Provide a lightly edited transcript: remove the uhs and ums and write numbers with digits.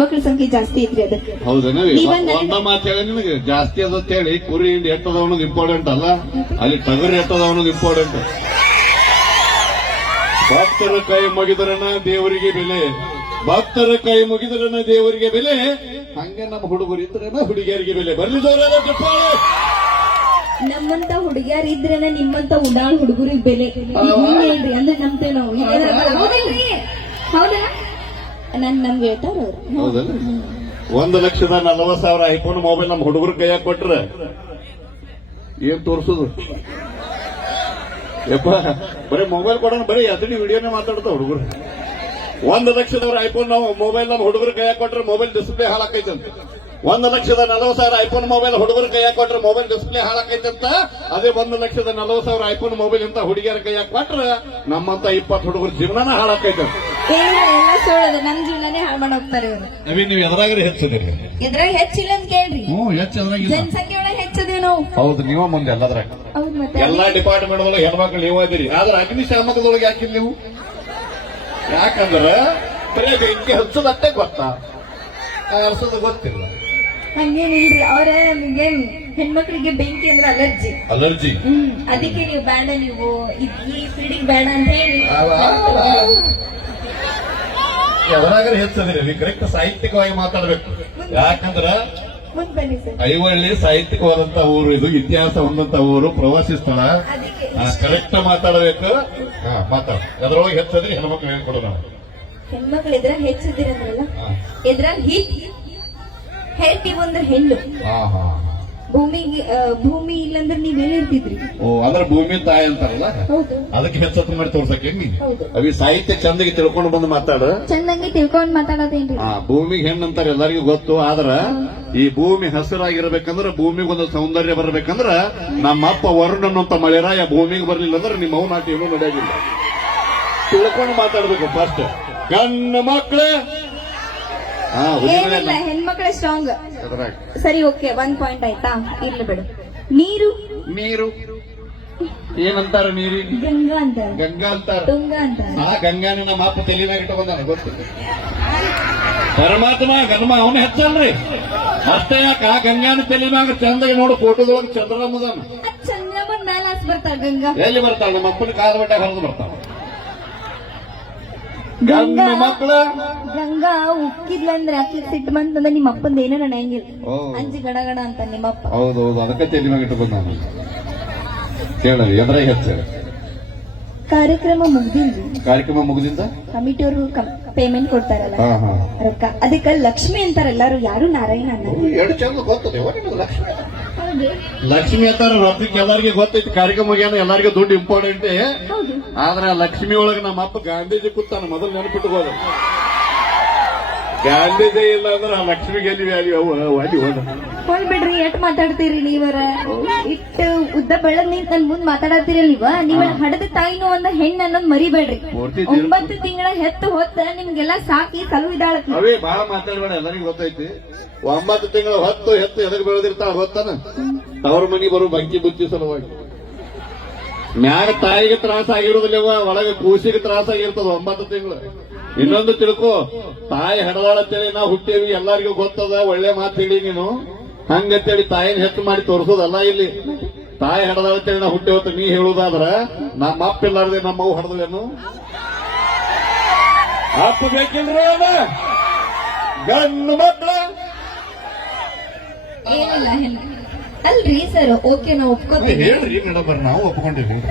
ಮಕ್ಕಳ ಸಂಖ್ಯೆ ಜಾಸ್ತಿ ಐತ್ರಿ ಅದಕ್ಕೆ. ಹೌದೇನ ಒಂದ ಮಾತು ಹೇಳಿ ನಿನಗೆ ಜಾಸ್ತಿ ಅದ ಹೇಳಿ ಕುರಿ ಹಿಂಡಿ ಎಟ್ಟದ ಅನ್ನೋದು ಇಂಪಾರ್ಟೆಂಟ್ ಅಲ್ಲ, ಅಲ್ಲಿ ಟಗರು ಎಟ್ಟದ ಅನ್ನೋದು ಇಂಪಾರ್ಟೆಂಟ್. ಭಕ್ತರ ಕೈ ಮುಗಿದರನ ದೇವರಿಗೆ ಬೆಲೆ, ಭಕ್ತರ ಕೈ ಮುಗಿದರನ ದೇವರಿಗೆ ಬೆಲೆ, ಹಂಗೆ ನಮ್ಮ ಹುಡುಗರು ಇದ್ರನ ಹುಡುಗಿಯರಿಗೆ ಬೆಲೆ. ಬರ್ಲಿ ಜೋರಾದ ಚಪ್ಪಾಳೆ. ನಮ್ಮಂತ ಹುಡುಗಿಯರ್ ಇದ್ರೇನ ನಿಮ್ಮಂತ ಉಡಾಳ್ ಹುಡುಗರಿಗೆ ಬೆಲೆ. ಹೇಳ್ರಿ ಅಂದ್ರೆ ನಮ್ತೇವ್ ನಾವು. ಹೌದಲ್ರಿ? ಹೌದಾ? ನಮ್ಗೆ ಹೇಳ್ತಾರ ಅವ್ರು. ಹೌದಲ್ಲ, 1,40,000 ಐಫೋನ್ ಮೊಬೈಲ್ ನಮ್ಮ ಹುಡುಗರು ಕೈಯಾಗ ಕೊಟ್ರ ಏನ್ ತೋರ್ಸುದು? ಯಪ್ಪ ಬರೀ ಮೊಬೈಲ್ ಕೊಡೋಣ, ಬರೀ ಅದನ್ನ ವಿಡಿಯೋನೇ ಮಾತಾಡ್ತಾವ ಹುಡುಗರು. 1,00,000 ಐಫೋನ್ ನಾವು ಮೊಬೈಲ್ ನಮ್ಮ ಹುಡುಗರು ಕೈಯಾಗ ಕೊಟ್ರೆ ಮೊಬೈಲ್ ಡಿಸ್ಪ್ಲೇ ಹಾಳಾಕೈತಂತ. 1,40,000 ಐಫೋನ್ ಮೊಬೈಲ್ ಹುಡುಗರ ಕೈಯಾಗ ಕೊಟ್ರೆ ಮೊಬೈಲ್ ಡಿಸ್ಪ್ಲೇ ಹಾಳಾಕೈತಂತ. ಅದೇ 1,40,000 ಐಫೋನ್ ಮೊಬೈಲ್ ಅಂತ ಹುಡುಗಿಯರ ಕೈಯಾಗ ಕೊಟ್ರೆ ನಮ್ಮಂತ 20 ಹುಡುಗರ ಜೀವನನ ಹಾಳಾಕೈತಂತ. ಎಲ್ಲ ಸೋಳದ ನಮ್ ಜೀವನನೇ ಹಾಳು ಮಾಡಿ ಹೋಗ್ತಾರೆ ಇವರು. ನೀವು ಎದ್ರಾಗ್ರೆ ಹೆಚ್ಚದಿರಿ, ಎದ್ರಾಗ ಹೆಚ್ಚಿಲ್ಲ ಅಂತ ಕೇಳ್ರಿ. ಹೆಚ್ಚದ್ರಾಗ ಜನಸಂಖ್ಯೆ ಒಳಗೆ ಹೆಚ್ಚದೇವ್ ನಾವು. ಹೌದು, ನೀವ ಮುಂದೆ ಎಲ್ಲದ್ರಾಗ. ಹೌದು, ಮತ್ತೆ ಎಲ್ಲಾ ಡಿಪಾರ್ಟ್ಮೆಂಟ್ ಒಳಗೆ ಹೆಣ್ಮಕ್ಳು ನೀವು ಇದೀರಿ. ಆದ್ರೆ ಅಗ್ನಿಶಾಮಕದೊಳಗೆ ಯಾಕಿಲ್ಲ ನೀವು? ಯಾಕಂದ್ರೆ ಬರೀ ಬೆಂಕಿ ಹಚ್ಚದಟ್ಟೆ ಗೊತ್ತಾ, ಹಚ್ಚೋದು ಗೊತ್ತಿಲ್ಲ. ಹಂಗೇನಿಲ್ರಿ, ಅವ್ರ ನಿಮ್ಗೆ ಹೆಣ್ಮಕ್ಳಿಗೆ ಬೆಂಕಿ ಅಂದ್ರೆ ಅಲರ್ಜಿ. ಅದಕ್ಕೆ ನೀವು ಬೇಡ, ನೀವು ಈ ಫೀಲ್ಡಿಗೆ ಬೇಡ ಅಂತ ಹೇಳಿ. ಎದರಾಗ್ರೆ ಹೆಚ್ಚದಿರಿ, ಕರೆಕ್ಟ್ ಸಾಹಿತ್ಯಿಕವಾಗಿ ಮಾತಾಡ್ಬೇಕು. ಯಾಕಂದ್ರ ಮುಂದ್ ಬನ್ನಿ ಸರ್. ಐವಳ್ಳಿ ಸಾಹಿತ್ಯಿಕವಾದಂತ ಊರು, ಇದು ಇತಿಹಾಸ ಹೊಂದಂತ ಊರು, ಪ್ರವಾಸಿ ಸ್ಥಳ. ಅದಕ್ಕೆ ಕರೆಕ್ಟ್ ಮಾತಾಡಬೇಕು. ಮಾತಾಡ ಎದ್ರೊಳಗೆ ಹೆಚ್ಚದ್ರಿ ಹೆಣ್ಮಕ್ಳು ಹೇಳ್ಕೊಡು ನಾವು. ಹೆಣ್ಮಕ್ಳು ಎದ್ರಾಗ ಹೆಚ್ಚದಿರಂದ್ರಲ್ಲ, ಎದ್ರಾಗ ಹೇಳ್ತೀವಿ ಅಂದ್ರೆ ಹೆಣ್ಣು. ಭೂಮಿ ಇಲ್ಲಂದ್ರೆ ನೀವ್ ಹೇಳಿರ್ತಿದ್ರಿ. ಅಂದ್ರೆ ಭೂಮಿ ತಾಯಿ ಅಂತಾರಲ್ಲ, ಹೌದು. ಅದಕ್ಕೆ ಹೆಚ್ಚತ್ತು ಮಾಡಿ ತೋರ್ಸಕ್ಕೆ ಹೌದು. ಅವಿ ಸಾಹಿತ್ಯ ಚಂದಗೆ ತಿಳ್ಕೊಂಡು ಬಂದು ಮಾತಾಡ. ಚಂದಂಗೆ ತಿಳ್ಕೊಂಡ್ ಮಾತಾಡೋದೇನ್ರಿ? ಭೂಮಿಗೆ ಹೆಣ್ಣು ಅಂತಾರೆ ಎಲ್ಲರಿಗೂ ಗೊತ್ತು. ಆದ್ರ ಈ ಭೂಮಿ ಹಸಿರಾಗಿರ್ಬೇಕಂದ್ರ, ಭೂಮಿಗೊಂದು ಸೌಂದರ್ಯ ಬರ್ಬೇಕಂದ್ರ, ನಮ್ಮ ಅಪ್ಪ ವರುಣ ಅನ್ನುವಂತ ಮಳೆರಾಯ ಭೂಮಿಗೆ ಬರ್ಲಿಲ್ಲ ಅಂದ್ರೆ ನಿಮ್ಮ ಅವು ನಾಟಿ ಏನೂ ನಡೆಯಾಗಿಲ್ಲ. ತಿಳ್ಕೊಂಡು ಮಾತಾಡ್ಬೇಕು ಫಸ್ಟ್. ಗಂಡು ಮಕ್ಳು ಏನಿಲ್ಲ, ಹೆಣ್ಮಕ್ಳೇ ಸ್ಟ್ರಾಂಗ್. ಸರಿ, ಓಕೆ, 1 ಪಾಯಿಂಟ್ ಆಯ್ತಾ? ಇರ್ಲಿ ಬಿಡು. ನೀರು ಏನಂತಾರ? ನೀರಿಗೆ ಗಂಗಾ ಅಂತಾರ, ಗಂಗಾ ಅಂತಾರ, ತುಂಗಾ ಅಂತಾರ. ಆ ಗಂಗಾನ ನಮ್ಮ ಅಪ್ಪ ತಲೆನಾಗ ಇಟ್ಕೊಂಡಾನ ಗೊತ್ತು. ಪರಮಾತ್ಮ ಗನ್ಮ ಅವನು ಹೆಚ್ಚಲ್ರಿ. ಅಷ್ಟೇ ಯಾಕ ಆ ಗಂಗಾನ ತಲೆನಾಗ ಚಂದಾಗಿ ನೋಡು, ಫೋಟೋದೊಳಗೆ ಚಂದ್ರಮ್ಮದಾನ. ಚಂದ್ರಮ್ಮನ್ ಮ್ಯಾಲ ಹಸ್ ಬರ್ತಾಳ ಗಂಗಾ. ಎಲ್ಲಿ ಬರ್ತಾಳ? ನಮ್ಮ ಅಪ್ಪನ ಕಾಲ ಬಟ್ಟೆ ಹೊರದು ಬರ್ತಾಳ. ಗಂಡು ಮಕ್ಕಳು ಗಂಗಾ ಉಕ್ಕಿದ್ಲಂದ್ರೆ ಅಕ್ಕಿ ಸಿಟ್ಟು ಬಂತಂದ್ರೆ ನಿಮ್ಮ ಅಪ್ಪಂದ ಏನೋ ನಡೆಯಂಗಿಲ್ಲ. ಅಂಜಿ ಗಡಗಡ ಅಂತ ನಿಮ್ಮಪ್ಪ. ಹೌದು, ಅದಕ್ಕೆ ತಲೆನಾಗ ಇಟ್ಕೊಂಡ ನಾನು. ಕೇಳ ಎದ್ರಾಗ ಹೆಚ್ಚ ಕಾರ್ಯಕ್ರಮ ಮುಗ್ದಿಲ್ರಿ. ಕಾರ್ಯಕ್ರಮ ಮುಗಿದಿಂದ ಕಮಿಟಿಯವರು ಪೇಮೆಂಟ್ ಕೊಡ್ತಾರಲ್ಲ ರೊಕ್ಕ, ಅದಕ್ಕೆ ಲಕ್ಷ್ಮಿ ಅಂತಾರ ಎಲ್ಲಾರು. ಯಾರು ನಾರಾಯಣ ಅನ್ನ. ಎರಡು ಚಂದ ಗೊತ್ತದೆ ಲಕ್ಷ್ಮಿ ಅಂತಾರ. ರೊಕ್ಕಕ್ಕೆ ಎಲ್ಲರಿಗೂ ಗೊತ್ತೈತಿ. ಕಾರ್ಯಕ್ರಮ ಮುಗಿಯಾನ ಎಲ್ಲರಿಗೂ ದುಡ್ಡು ಇಂಪಾರ್ಟೆಂಟ್. ಆದ್ರೆ ಲಕ್ಷ್ಮಿ ಒಳಗೆ ನಮ್ಮ ಅಪ್ಪ ಗಾಂಧೀಜಿ ಕೂತಾನ. ಮೊದಲು ನೆನಪಿಟ್ಟುಕೋದು, ಗಾಂಧೀಜಿ ಇಲ್ಲ ಅಂದ್ರೆ ಆ ಲಕ್ಷ್ಮಿಗೆ ಎಲ್ಲಿ ವ್ಯಾಲ್ಯೂ ಅಲ್ಲಿ ಹೋಲ್ ಬಿಡ್ರಿ. ಎಟ್ ಮಾತಾಡ್ತೀರಿ ನೀವರ? ಇಟ್ಟು ಉದ್ದ ಬೆಳದ್ ನಿಂತ ನನ್ ಮುಂದ್ ಮಾತಾಡತ್ತೀರಿ ನೀವ ಹಡದ ತಾಯಿನೂ ಒಂದ್ ಹೆಣ್ಣು ಅನ್ನೋದ್ ಮರಿಬೇಡ್ರಿ. 9 ತಿಂಗಳ ಹೆತ್ತು ಹೊತ್ತ ನಿಮ್ಗೆಲ್ಲಾ ಸಾಕಿ ಸಲುವಿದಾಳ. ಅವೇ ಬಹಳ ಮಾತಾಡ್ಬೇಡ, ಎಲ್ಲರಿಗೂ ಗೊತ್ತೈತಿ. 9 ತಿಂಗಳ ಹೊತ್ತು ಹೆತ್ತು ಎದಕ್ ಬೆಳೆದಿರ್ತಾಳ ಗೊತ್ತಾನ? ತವ್ರ ಮನಿ ಬರೋ ಬಂಕಿ ಬುಚ್ಚಿ ಸಲುವಾಗಿ. ಮ್ಯಾಗ ತಾಯಿಗೆ ತ್ರಾಸ ಆಗಿರೋದಿಲ್ಲವ, ಒಳಗೆ ಕೂಸಿಗೆ ತ್ರಾಸ ಆಗಿರ್ತದ 9 ತಿಂಗಳು. ಇನ್ನೊಂದು ತಿಳ್ಕೊ, ತಾಯಿ ಹಡದಾಳಂತೇಳಿ ನಾವು ಹುಟ್ಟೇವಿ, ಎಲ್ಲರಿಗೂ ಗೊತ್ತದ. ಒಳ್ಳೆ ಮಾತು ಹೇಳಿ ನೀನು. ಹಂಗಂತೇಳಿ ತಾಯಿನ ಹೆಚ್ಚು ಮಾಡಿ ತೋರಿಸೋದಲ್ಲ ಇಲ್ಲಿ. ತಾಯಿ ಹಡದಾಳಂತೇಳಿ ನಾವು ಹುಟ್ಟೇವತ್ತ ನೀ ಹೇಳುದಾದ್ರ, ನಮ್ಮ ಅಪ್ಪ ಇಲ್ಲಾರ್ದೆ ನಮ್ಮ ಅವು ಹಡದಲೇನು? ಅಪ್ಪ ಬೇಕಿಲ್ರಿ ಅದ ಗಂಡು ಮಕ್ಕಳ. ಏನಿಲ್ಲ ಅಲ್ರಿ ಸರ್, ಓಕೆ ನಾವು ಒಪ್ಕೋತೀವಿ. ಹೇಳ್ರಿ ಮೇಡಮ್, ನಾವು ಒಪ್ಕೊಂಡಿವಿ.